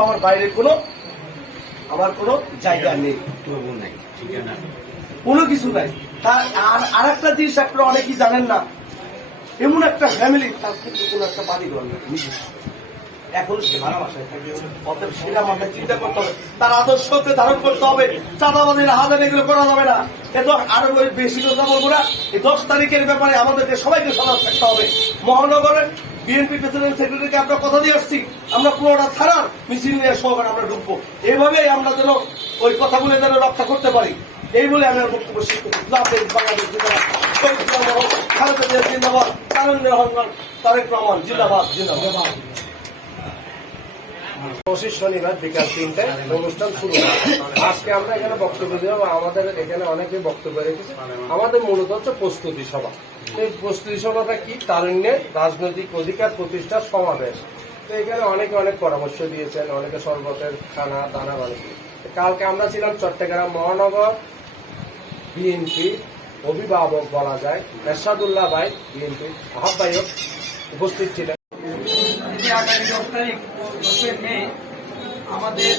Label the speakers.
Speaker 1: পাওয়ার বাইরে কোনো আমার কোনো জায়গা নেই।
Speaker 2: নাই
Speaker 1: কোনো কিছু নাই। তার আর আর একটা জিনিস আপনারা অনেকেই জানেন না এমন একটা ফ্যামিলি তার কিন্তু কোনো একটা বাড়ি ঘর নেই। এখন সে ভাড়া বাসায় থাকে অতএব সেটা চিন্তা করতে হবে। তার আদর্শকে ধারণ করতে হবে। এগুলো করা যাবে না। এ আরও বেশি কথা বলব না। এই দশ তারিখের ব্যাপারে আমাদেরকে সবাইকে সজাগ থাকতে হবে। মহানগরের বিএনপি প্রেসিডেন্ট সেক্রেটারিকে আমরা কথা দিয়ে আসছি। আমরা পুরোটা ছাড়ার মিছিল নিয়ে সহকারে আমরা ঢুকবো। এইভাবেই আমরা যেন ওই কথাগুলো যেন রক্ষা করতে পারি। এই বলে আমি বক্তব্য শেষ করছি। বাংলাদেশ জিন্দাবাদ। জিন্দাবাদ তারুণ্যের রহমান, তারেক রহমান, জিন্দাবাদ জিন্দাবাদ।
Speaker 3: পঁচিশ শনিবার বিকাল তিনটায় অনুষ্ঠান শুরু আজকে আমরা এখানে বক্তব্য দেবো। আমাদের এখানে অনেকে বক্তব্য রেখেছে। আমাদের মূলত হচ্ছে প্রস্তুতি সভা। এই প্রস্তুতি সভাটা কি? তারুণ্যের রাজনৈতিক অধিকার প্রতিষ্ঠার সমাবেশ। তো এখানে অনেকে অনেক পরামর্শ দিয়েছেন। অনেকে শরবতের খানা, দানা অনেক কালকে আমরা ছিলাম চট্টগ্রাম মহানগর বিএনপি অভিভাবক বলা যায়। এরশাদুল্লাহ ভাই বিএনপি আহ্বায়ক উপস্থিত ছিলেন।
Speaker 4: আমাদের